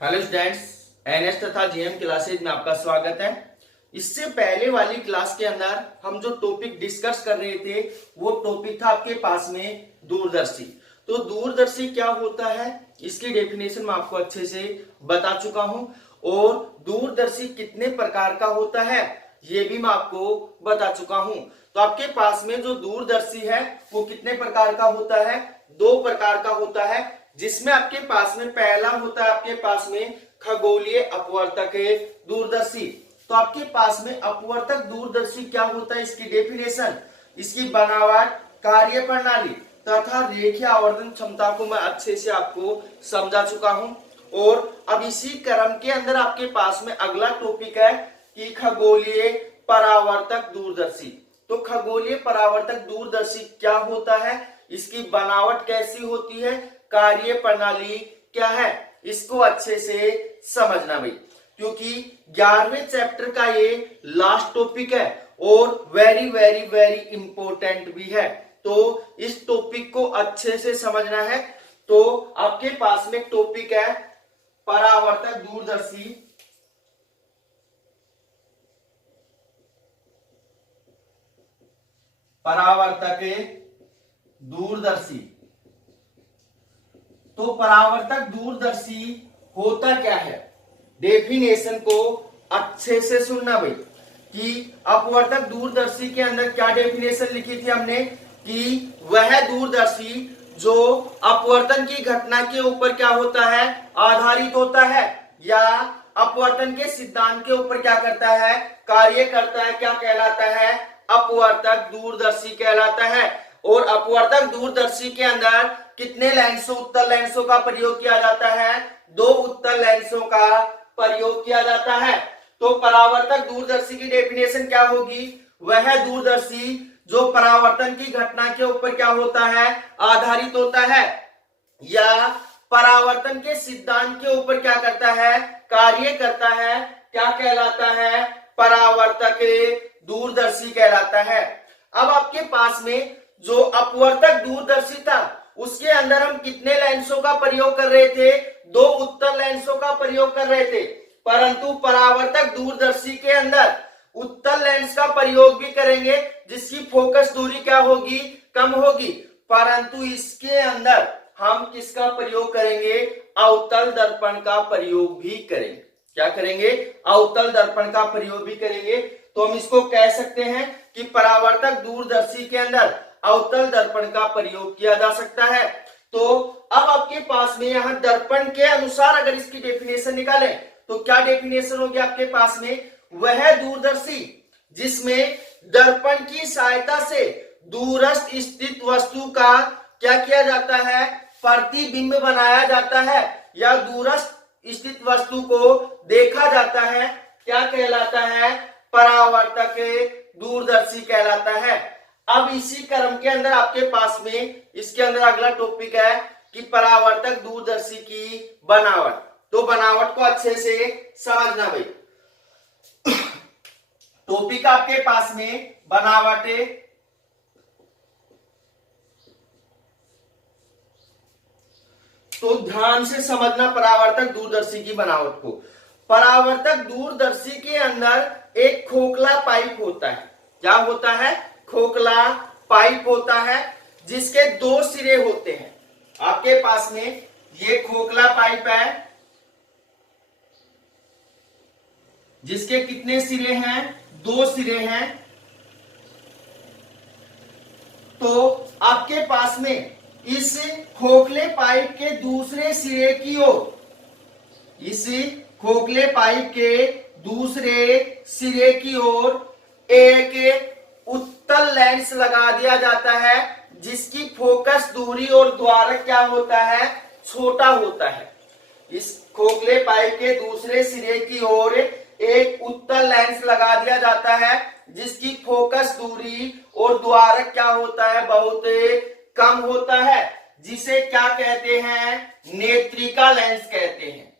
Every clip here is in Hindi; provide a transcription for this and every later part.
हेलो स्टूडेंट्स, एनएस तथा जीएम क्लासेज में आपका स्वागत है। इससे पहले वाली क्लास के अंदर हम जो टॉपिक डिस्कस कर रहे थे वो टॉपिक था आपके पास में दूरदर्शी। तो दूरदर्शी क्या होता है इसकी डेफिनेशन मैं आपको अच्छे से बता चुका हूं और दूरदर्शी कितने प्रकार का होता है ये भी मैं आपको बता चुका हूं। तो आपके पास में जो दूरदर्शी है वो कितने प्रकार का होता है? दो प्रकार का होता है, जिसमें आपके पास में पहला होता है आपके पास में खगोलीय अपवर्तक दूरदर्शी। तो आपके पास में अपवर्तक दूरदर्शी क्या होता है, इसकी डेफिनेशन, इसकी बनावट, कार्य प्रणाली तथा रेखीय आवर्धन क्षमता को मैं अच्छे से आपको समझा चुका हूं। और अब इसी क्रम के अंदर आपके पास में अगला टॉपिक है कि खगोलीय परावर्तक दूरदर्शी। तो खगोलीय परावर्तक दूरदर्शी क्या होता है, इसकी बनावट कैसी होती है, कार्य प्रणाली क्या है, इसको अच्छे से समझना भाई, क्योंकि 11वें चैप्टर का ये लास्ट टॉपिक है और वेरी वेरी वेरी इंपॉर्टेंट भी है। तो इस टॉपिक को अच्छे से समझना है। तो आपके पास में टॉपिक है परावर्तक दूरदर्शी। परावर्तक दूरदर्शी। तो परावर्तक दूरदर्शी होता क्या है, डेफिनेशन को अच्छे से सुनना भाई, कि अपवर्तक दूरदर्शी के अंदर क्या डेफिनेशन लिखी थी हमने कि वह दूरदर्शी जो अपवर्तन की घटना के ऊपर क्या होता है, आधारित होता है, या अपवर्तन के सिद्धांत के ऊपर क्या करता है, कार्य करता है, क्या कहलाता है, अपवर्तक दूरदर्शी कहलाता है। और अपवर्तक दूरदर्शी के अंदर कितने लेंसों, उत्तल लेंसों का प्रयोग किया जाता है? दो उत्तल लेंसों का प्रयोग किया जाता है। तो परावर्तक दूरदर्शी की डेफिनेशन क्या होगी? वह दूरदर्शी जो परावर्तन की घटना के ऊपर क्या होता है, आधारित होता है, या परावर्तन के सिद्धांत के ऊपर क्या करता है, कार्य करता है, क्या कहलाता है, परावर्तक दूरदर्शी कहलाता है। अब आपके पास में जो अपवर्तक दूरदर्शी था उसके अंदर हम कितने लेंसों का प्रयोग कर रहे थे? दो उत्तल लेंसों का प्रयोग कर रहे थे। परंतु परावर्तक दूरदर्शी के अंदर उत्तल लेंस का प्रयोग भी करेंगे जिसकी फोकस दूरी क्या होगी, कम होगी, परंतु इसके अंदर हम किसका प्रयोग करेंगे, अवतल दर्पण का प्रयोग भी करेंगे। क्या करेंगे? अवतल दर्पण का प्रयोग भी करेंगे। तो हम इसको कह सकते हैं कि परावर्तक दूरदर्शी के अंदर अवतल दर्पण का प्रयोग किया जा सकता है। तो अब आपके पास में यहां दर्पण के अनुसार अगर इसकी डेफिनेशन निकालें तो क्या डेफिनेशन होगी आपके पास में? वह दूरदर्शी जिसमें दर्पण की सहायता से दूरस्थ स्थित वस्तु का क्या किया जाता है, प्रतिबिंब बनाया जाता है, या दूरस्थ स्थित वस्तु को देखा जाता है, क्या कहलाता है, परावर्तक दूरदर्शी कहलाता है। अब इसी क्रम के अंदर आपके पास में इसके अंदर अगला टॉपिक है कि परावर्तक दूरदर्शी की बनावट। तो बनावट को अच्छे से समझना भाई। टॉपिक आपके पास में बनावट। तो ध्यान से समझना परावर्तक दूरदर्शी की बनावट को। परावर्तक दूरदर्शी के अंदर एक खोखला पाइप होता है। क्या होता है? खोखला पाइप होता है जिसके दो सिरे होते हैं। आपके पास में ये खोखला पाइप है जिसके कितने सिरे हैं? दो सिरे हैं। तो आपके पास में इस खोखले पाइप के दूसरे सिरे की ओर, इस खोखले पाइप के दूसरे सिरे की ओर एक उत्तल लेंस लगा दिया जाता है जिसकी फोकस दूरी और द्वारक क्या होता है, छोटा होता है। इस खोखले पाइप के दूसरे सिरे की ओर एक उत्तल लेंस लगा दिया जाता है जिसकी फोकस दूरी और द्वारक क्या होता है, बहुत कम होता है, जिसे क्या कहते हैं, नेत्रिका लेंस कहते हैं।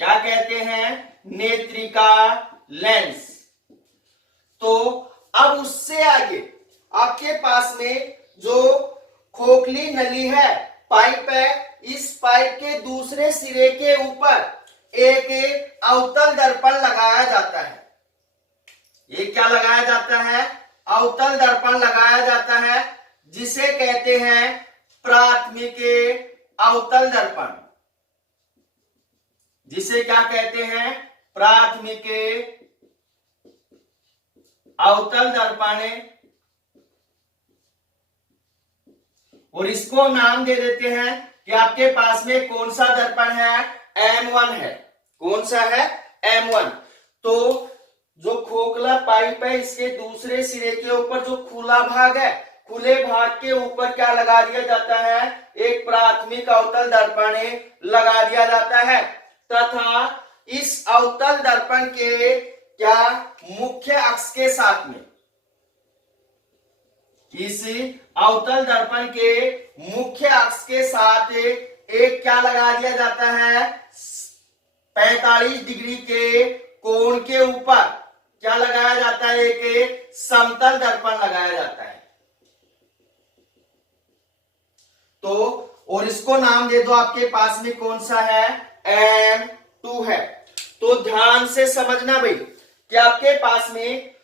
क्या कहते हैं? नेत्रिका लेंस। तो अब उससे आगे आपके पास में जो खोखली नली है पाइप है, इस पाइप के दूसरे सिरे के ऊपर एक अवतल दर्पण लगाया जाता है। ये क्या लगाया जाता है? अवतल दर्पण लगाया जाता है, जिसे कहते हैं प्राथमिक अवतल दर्पण। जिसे क्या कहते हैं? प्राथमिक अवतल दर्पण। और इसको नाम दे देते हैं कि आपके पास में कौन सा दर्पण है? M1 है। कौन सा है? M1। तो जो खोखला पाइप है, इसके दूसरे सिरे के ऊपर जो खुला भाग है, खुले भाग के ऊपर क्या लगा दिया जाता है? एक प्राथमिक अवतल दर्पण लगा दिया जाता है। तथा इस अवतल दर्पण के क्या मुख्य अक्ष के साथ में, इस अवतल दर्पण के मुख्य अक्ष के साथ एक क्या लगा दिया जाता है? 45 डिग्री के कोण के ऊपर क्या लगाया जाता है? एक समतल दर्पण लगाया जाता है। तो और इसको नाम दे दो, आपके पास में कौन सा है? M2 है। तो ध्यान से समझना भाई कि आपके पास में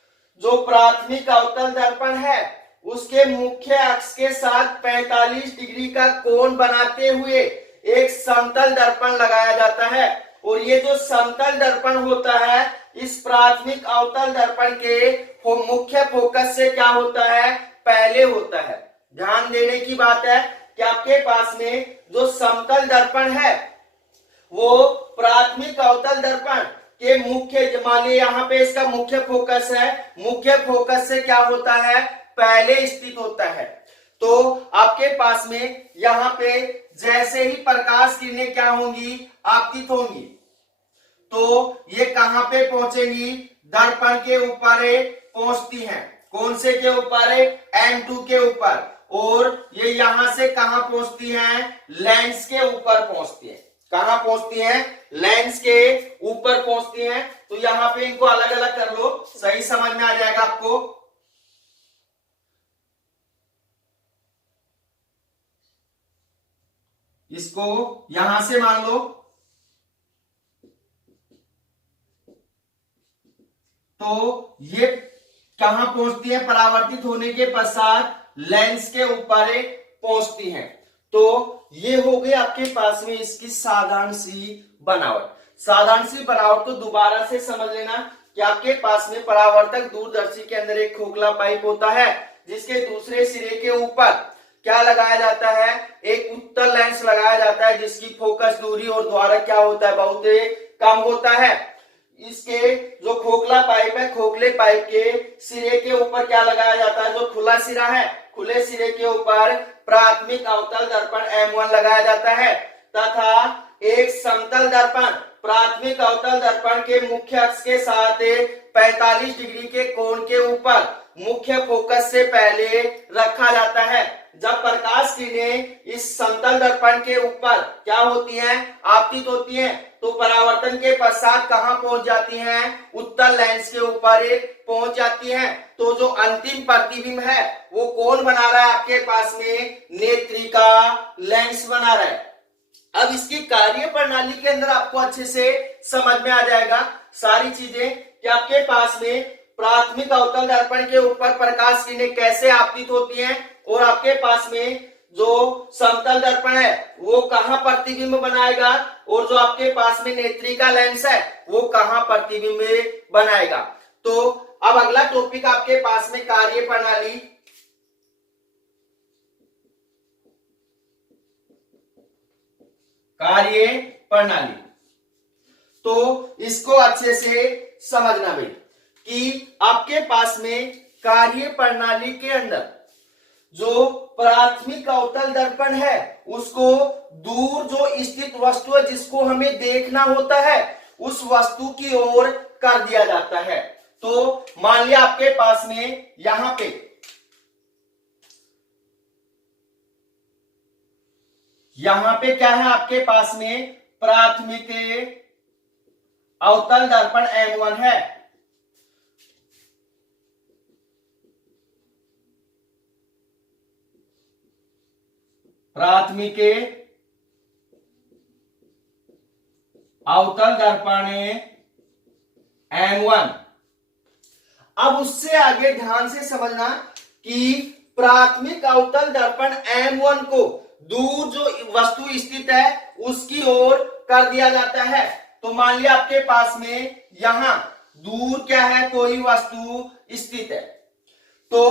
जो प्राथमिक अवतल दर्पण है, उसके मुख्य अक्ष के साथ 45 डिग्री का कोण बनाते हुए एक समतल दर्पण लगाया जाता है। और ये जो समतल दर्पण होता है, इस प्राथमिक अवतल दर्पण के मुख्य फोकस से क्या होता है? पहले होता है। ध्यान देने की बात है कि आपके पास में जो समतल दर्पण है, वो प्राथमिक अवतल दर्पण के मुख्य, मानिए यहाँ पे इसका मुख्य फोकस है, मुख्य फोकस से क्या होता है? पहले स्थित होता है। तो आपके पास में यहाँ पे जैसे ही प्रकाश किरणें क्या होंगी? आपतित होंगी, तो ये कहां पे पहुंचेंगी? दर्पण के ऊपर पहुंचती हैं। कौन से के ऊपर? M2 के ऊपर। और ये यहां से कहां पहुंचती हैं? लेंस के ऊपर पहुंचती है। कहां पहुंचती हैं? लेंस के ऊपर पहुंचती हैं। तो यहां पे इनको अलग अलग कर लो, सही समझ में आ जाएगा आपको। इसको यहां से मान लो, तो ये कहां पहुंचती है? परावर्तित होने के पश्चात लेंस के ऊपर पहुंचती हैं। तो ये हो गई आपके पास में इसकी साधारण सी बनावट। साधारण सी बनावट को दोबारा से समझ लेना कि आपके पास में परावर्तक दूरदर्शी के अंदर एक खोखला पाइप होता है, जिसके दूसरे सिरे के ऊपर क्या लगाया जाता है? एक उत्तल लेंस लगाया जाता है, जिसकी फोकस दूरी और द्वारक क्या होता है? बहुत कम होता है। इसके जो खोखला पाइप है, खोखले पाइप के सिरे के ऊपर क्या लगाया जाता है? जो खुला सिरा है, खुले सिरे के ऊपर प्राथमिक अवतल दर्पण M1 लगाया जाता है। तथा एक समतल दर्पण प्राथमिक अवतल दर्पण के मुख्य अक्ष के साथ 45 डिग्री के कोण के ऊपर मुख्य फोकस से पहले रखा जाता है। जब प्रकाश किरणें इस समतल दर्पण के ऊपर क्या होती हैं? आपतित होती हैं, तो परावर्तन के पश्चात कहां पहुंच जाती हैं? उत्तल लेंस के ऊपर पहुंच जाती हैं। तो जो अंतिम प्रतिबिंब है, वो कौन बना रहा है? आपके पास में नेत्रिका लेंस बना रहा है। अब इसकी कार्य प्रणाली के अंदर आपको अच्छे से समझ में आ जाएगा सारी चीजें कि आपके पास में प्राथमिक अवतल दर्पण के ऊपर प्रकाश किरणें कैसे आपतित होती हैं, और आपके पास में जो समतल दर्पण है वो कहां प्रतिबिंब बनाएगा, और जो आपके पास में नेत्रिका लेंस है वो कहां प्रतिबिंब बनाएगा। तो अब अगला टॉपिक आपके पास में कार्य प्रणाली। कार्य प्रणाली, तो इसको अच्छे से समझना भाई कि आपके पास में कार्य प्रणाली के अंदर जो प्राथमिक अवतल दर्पण है, उसको दूर जो स्थित वस्तु है जिसको हमें देखना होता है, उस वस्तु की ओर कर दिया जाता है। तो मान लिया आपके पास में यहां पे क्या है? आपके पास में प्राथमिक अवतल दर्पण M1 है। प्राथमिके अवतल दर्पणे M1। अब उससे आगे ध्यान से समझना कि प्राथमिक अवतल दर्पण M1 को दूर जो वस्तु स्थित है उसकी ओर कर दिया जाता है। तो मान लिया आपके पास में यहां दूर क्या है, कोई वस्तु स्थित है। तो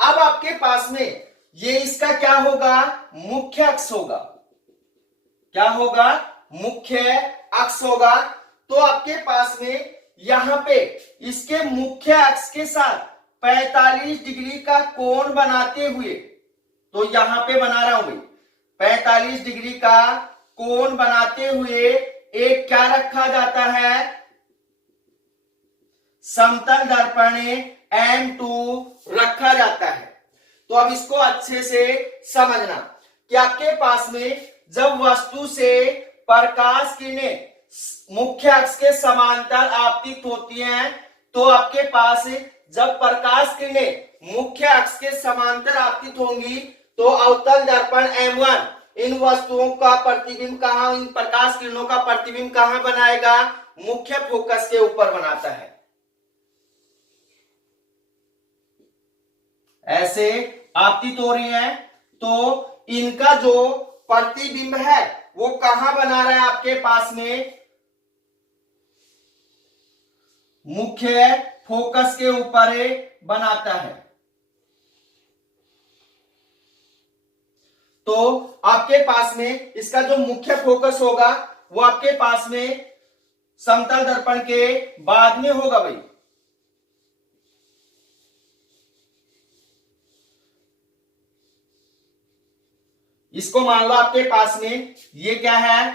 अब आपके पास में ये इसका क्या होगा, मुख्य अक्ष होगा। क्या होगा, मुख्य अक्ष होगा। तो आपके पास में यहां पे इसके मुख्य अक्ष के साथ 45 डिग्री का कोण बनाते हुए, तो यहां पे बना रहा हूं भाई, 45 डिग्री का कोण बनाते हुए एक क्या रखा जाता है, समतल दर्पण M2 रखा जाता है। तो अब इसको अच्छे से समझना कि आपके पास में जब वस्तु से प्रकाश किरणें मुख्य अक्ष के समांतर आपतित होती हैं, तो आपके पास जब प्रकाश किरणें मुख्य अक्ष के समांतर आपतित होंगी तो अवतल दर्पण M1 इन वस्तुओं का प्रतिबिंब कहां, इन प्रकाश किरणों का प्रतिबिंब कहां बनाएगा, मुख्य फोकस के ऊपर बनाता है। ऐसे आपतित हो रही है तो इनका जो प्रतिबिंब है वो कहां बना रहा है, आपके पास में मुख्य फोकस के ऊपर बनाता है। तो आपके पास में इसका जो मुख्य फोकस होगा वो आपके पास में समतल दर्पण के बाद में होगा भाई। इसको मान लो आपके पास में ये क्या है,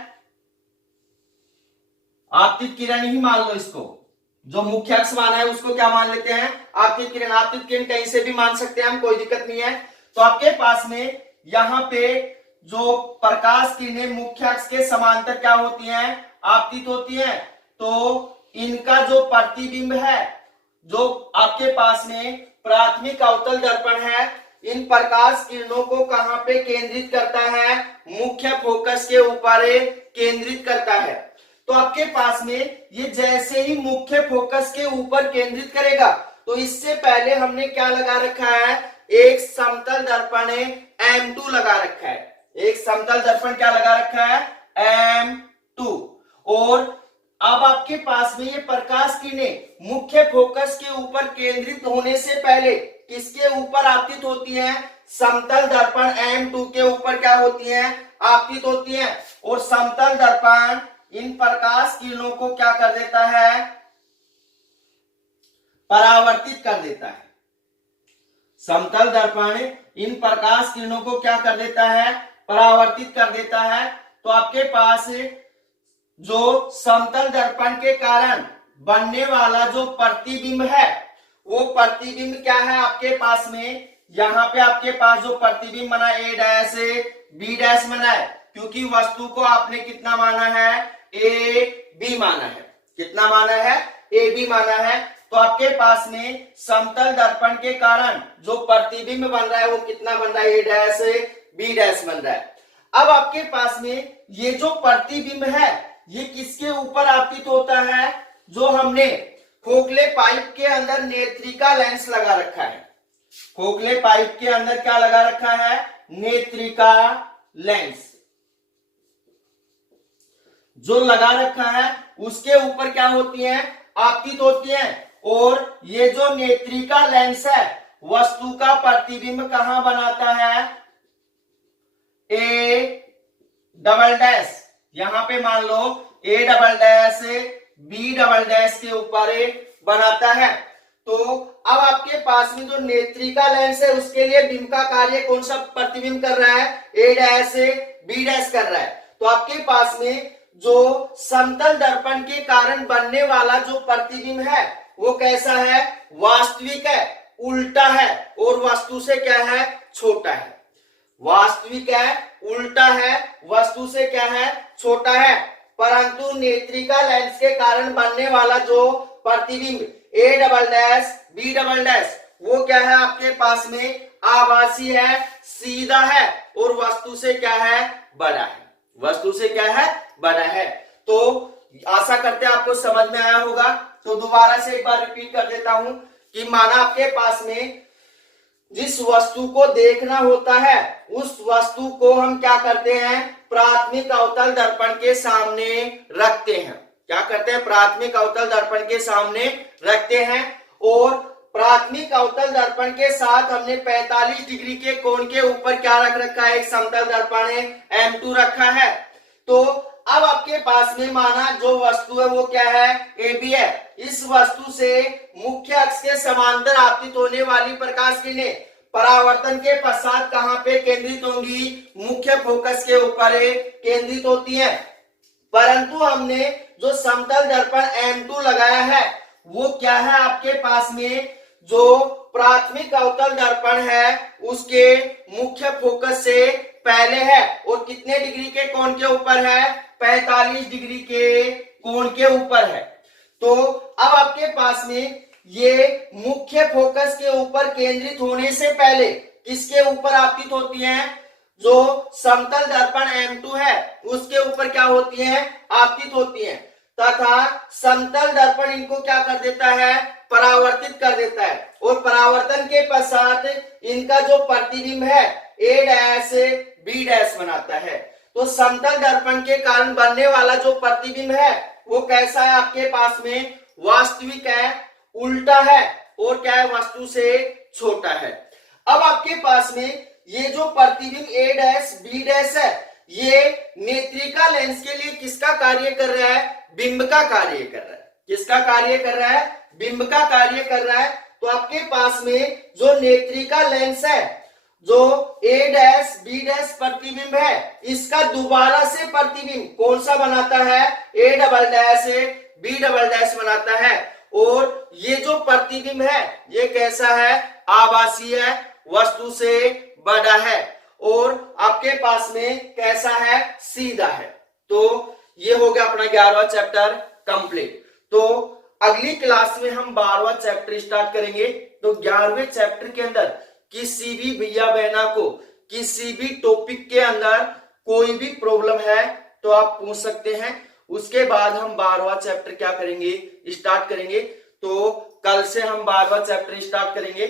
आपतित किरण ही मान लो, इसको जो मुख्य अक्ष माना है उसको क्या मान लेते हैं, आपतित किरण। आपतित किरण कहीं से भी मान सकते हैं हम, कोई दिक्कत नहीं है। तो आपके पास में यहां पे जो प्रकाश किरणें मुख्य अक्ष के समांतर क्या होती हैं, आपतित होती हैं। तो इनका जो प्रतिबिंब है, जो आपके पास में प्राथमिक अवतल दर्पण है, इन प्रकाश किरणों को कहां पे केंद्रित करता है, मुख्य फोकस के ऊपर केंद्रित करता है। तो आपके पास में ये जैसे ही मुख्य फोकस के ऊपर केंद्रित करेगा, तो इससे पहले हमने क्या लगा रखा है, एक समतल दर्पण M2 लगा रखा है। एक समतल दर्पण क्या लगा रखा है, M2। और अब आपके पास में ये प्रकाश किरणें मुख्य फोकस के ऊपर केंद्रित होने से पहले किसके ऊपर आपतित होती हैं, समतल दर्पण M2 के ऊपर क्या होती हैं, आपतित होती हैं। और समतल दर्पण इन प्रकाश किरणों को क्या कर देता है, परावर्तित कर देता है। समतल दर्पण इन प्रकाश किरणों को क्या कर देता है, परावर्तित कर देता है। तो आपके पास जो समतल दर्पण के कारण बनने वाला जो प्रतिबिंब है, वो प्रतिबिंब क्या है आपके पास में, यहां पे आपके पास जो प्रतिबिंब बना A डैश B डैश बना है, क्योंकि वस्तु को आपने कितना माना है, AB माना है। कितना माना है, AB माना है। तो आपके पास में समतल दर्पण के कारण जो प्रतिबिंब बन रहा है वो कितना बन रहा है, A डैश B डैश बन रहा है। अब आपके पास में ये जो प्रतिबिंब है ये किसके ऊपर आपतित होता है, जो हमने खोखले पाइप के अंदर नेत्रिका लेंस लगा रखा है। खोखले पाइप के अंदर क्या लगा रखा है, नेत्रिका लेंस जो लगा रखा है उसके ऊपर क्या होती हैं, आपतित होती हैं। और ये जो नेत्रिका लेंस है वस्तु का प्रतिबिंब कहां बनाता है, A डबल डैश, यहां पे मान लो A double dash B double dash के ऊपर बनाता है। तो अब आपके पास में जो नेत्रिका लेंस है उसके लिए बिंब का कार्य कौन सा प्रतिबिंब कर रहा है, A डैश B डैश कर रहा है। तो आपके पास में जो समतल दर्पण के कारण बनने वाला जो प्रतिबिंब है वो कैसा है, वास्तविक है, उल्टा है और वस्तु से क्या है, छोटा है। वास्तविक है, उल्टा है, वस्तु से क्या है, छोटा है। परंतु नेत्रिका लेंस के कारण बनने वाला जो प्रतिबिंब A double dash B double dash वो क्या है, आपके पास में आभासी है, सीधा है और वस्तु से क्या है, बड़ा है, वस्तु से क्या है, बड़ा है। तो आशा करते हैं आपको समझ में आया होगा। तो दोबारा से एक बार रिपीट कर देता हूं कि माना आपके पास में जिस वस्तु को देखना होता है उस वस्तु को हम क्या करते हैं, प्राथमिक अवतल दर्पण के सामने रखते हैं। क्या करते हैं, प्राथमिक अवतल दर्पण के सामने रखते हैं और प्राथमिक अवतल दर्पण के साथ हमने 45 डिग्री के कोण के ऊपर क्या रख रखा है, एक समतल दर्पण है M2 रखा है। तो अब आपके पास में माना जो वस्तु है वो क्या है, AB है। इस वस्तु से मुख्य अक्ष के समांतर आपतित होने वाली प्रकाश किरणें परावर्तन के पश्चात कहां पे केंद्रित होंगी, मुख्य फोकस के ऊपर केंद्रित होती हैं। परंतु हमने जो समतल दर्पण M2 लगाया है वो क्या है, आपके पास में जो प्राथमिक अवतल दर्पण है उसके मुख्य फोकस से पहले है और कितने डिग्री के कोण के ऊपर है, 45 डिग्री के कोण के ऊपर है। तो अब आपके पास में ये मुख्य फोकस के ऊपर केंद्रित होने से पहले किसके ऊपर आपतित होती हैं, जो समतल दर्पण M2 है उसके ऊपर क्या होती हैं, आपतित होती हैं। तथा समतल दर्पण इनको क्या कर देता है, परावर्तित कर देता है और परावर्तन के पश्चात इनका जो प्रतिबिंब है A' B' बनाता है। तो समतल दर्पण के कारण बनने वाला जो प्रतिबिंब है वो कैसा है, आपके पास में वास्तविक है, उल्टा है और क्या है, वस्तु से छोटा है। अब आपके पास में ये जो प्रतिबिंब A' B' है ये नेत्रिका लेंस के लिए किसका कार्य कर रहा है, बिंब का कार्य कर रहा है। किसका कार्य कर रहा है, बिंब का कार्य कर रहा है। तो आपके पास में जो नेत्रिका लेंस है, जो A' B' प्रतिबिंब है इसका दोबारा से प्रतिबिंब कौन सा बनाता है, A'/B' बनाता है। और ये जो प्रतिबिंब है ये कैसा है, आभासी है, वस्तु से बड़ा है और आपके पास में कैसा है, सीधा है। तो ये हो गया अपना 11वां चैप्टर कंप्लीट। तो अगली क्लास में हम 12वां चैप्टर स्टार्ट करेंगे। तो 11वें चैप्टर के अंदर किसी भी भैया बहना को किसी भी टॉपिक के अंदर कोई भी प्रॉब्लम है तो आप पूछ सकते हैं। उसके बाद हम 12वां चैप्टर क्या करेंगे, स्टार्ट करेंगे। तो कल से हम 12वां चैप्टर स्टार्ट करेंगे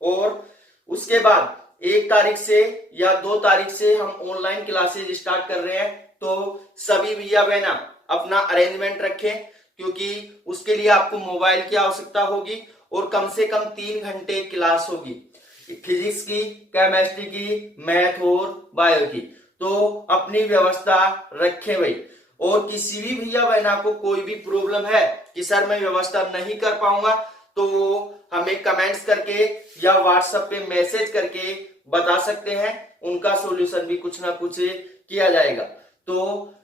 और उसके बाद 1 तारीख से या 2 तारीख से हम ऑनलाइन क्लासेज स्टार्ट कर रहे हैं। तो सभी भैया बहना अपना अरेंजमेंट रखें क्योंकि उसके लिए आपको मोबाइल की आवश्यकता होगी और कम से कम 3 घंटे क्लास होगी, फिजिक्स की, केमिस्ट्री की, मैथ और बायो की। तो अपनी व्यवस्था रखें भाई। और किसी भी भैया बहना को कोई भी प्रॉब्लम है कि सर मैं व्यवस्था नहीं कर पाऊंगा तो वो हमें कमेंट्स करके या व्हाट्सएप पे मैसेज करके बता सकते हैं, उनका सॉल्यूशन भी कुछ ना कुछ किया जाएगा। तो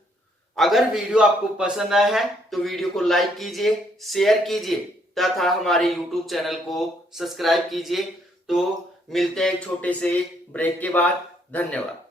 अगर वीडियो आपको पसंद आया है तो वीडियो को लाइक कीजिए, शेयर कीजिए तथा हमारे YouTube चैनल को सब्सक्राइब कीजिए। तो मिलते हैं एक छोटे से ब्रेक के बाद। धन्यवाद।